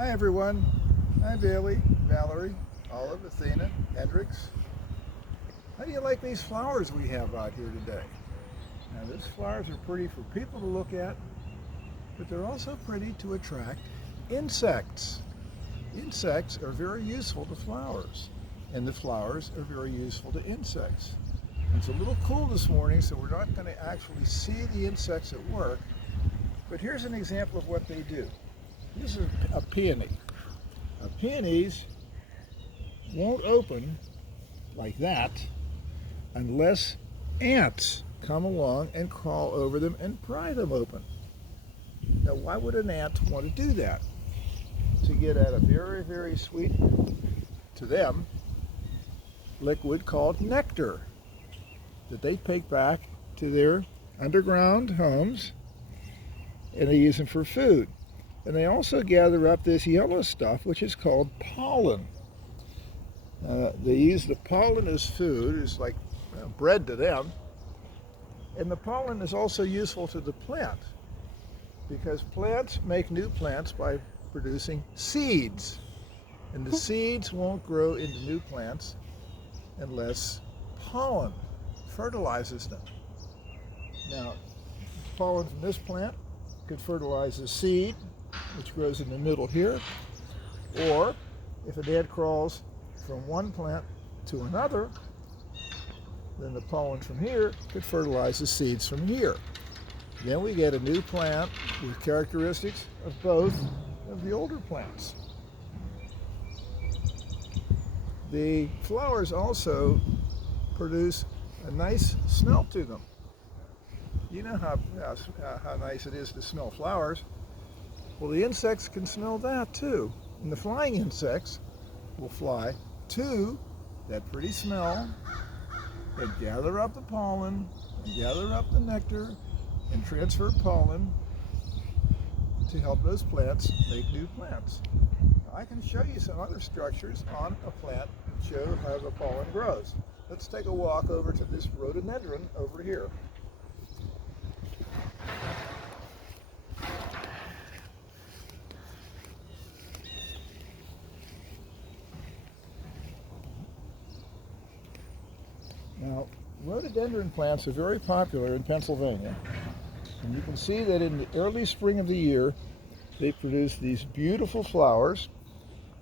Hi everyone, I'm Bailey, Valerie, Olive, Athena, Hendricks. How do you like these flowers we have out here today? Now these flowers are pretty for people to look at, but they're also pretty to attract insects. Insects are very useful to flowers, and the flowers are very useful to insects. It's a little cool this morning, so we're not going to actually see the insects at work, but here's an example of what they do. This is a peony. Peonies won't open like that unless ants come along and crawl over them and pry them open. Now, why would an ant want to do that? To get at a very, very sweet, to them, liquid called nectar that they take back to their underground homes, and they use them for food. And they also gather up this yellow stuff, which is called pollen. They use the pollen as food. It's like bread to them. And the pollen is also useful to the plant, because plants make new plants by producing seeds. And the seeds won't grow into new plants unless pollen fertilizes them. Now, pollen from this plant could fertilize the seed, which grows in the middle here, or if an ant crawls from one plant to another, then the pollen from here could fertilize the seeds from here. Then we get a new plant with characteristics of both of the older plants. The flowers also produce a nice smell to them. You know how nice it is to smell flowers. Well, the insects can smell that too. And the flying insects will fly to that pretty smell and gather up the pollen and gather up the nectar and transfer pollen to help those plants make new plants. Now, I can show you some other structures on a plant that show how the pollen grows. Let's take a walk over to this rhododendron over here. Now, rhododendron plants are very popular in Pennsylvania, and you can see that in the early spring of the year, they produce these beautiful flowers,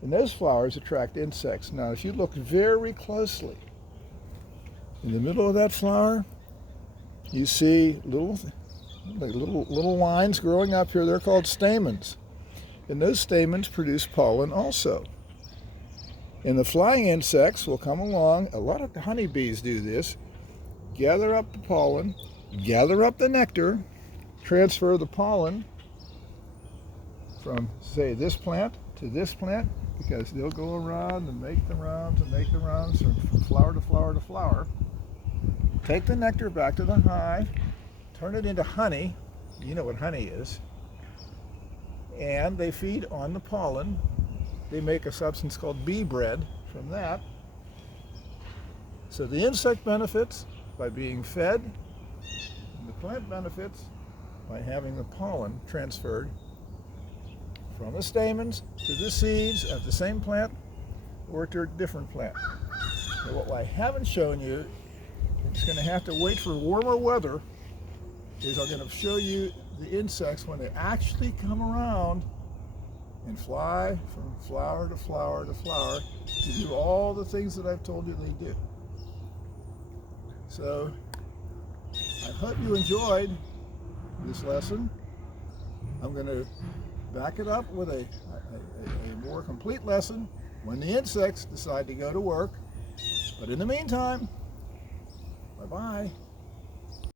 and those flowers attract insects. Now, if you look very closely, in the middle of that flower, you see little lines growing up here. They're called stamens, and those stamens produce pollen also. And the flying insects will come along. A lot of the honeybees do this. Gather up the pollen, gather up the nectar, transfer the pollen from, say, this plant to this plant, because they'll go around and make the rounds and make the rounds from flower to flower to flower. Take the nectar back to the hive, turn it into honey. You know what honey is. And they feed on the pollen. They make a substance called bee bread from that. So the insect benefits by being fed, and the plant benefits by having the pollen transferred from the stamens to the seeds of the same plant or to a different plant. Now, what I haven't shown you, it's going to have to wait for warmer weather, is I'm going to show you the insects when they actually come around and fly from flower to flower to flower to do all the things that I've told you they do. So I hope you enjoyed this lesson. I'm going to back it up with a more complete lesson when the insects decide to go to work. But in the meantime, bye-bye.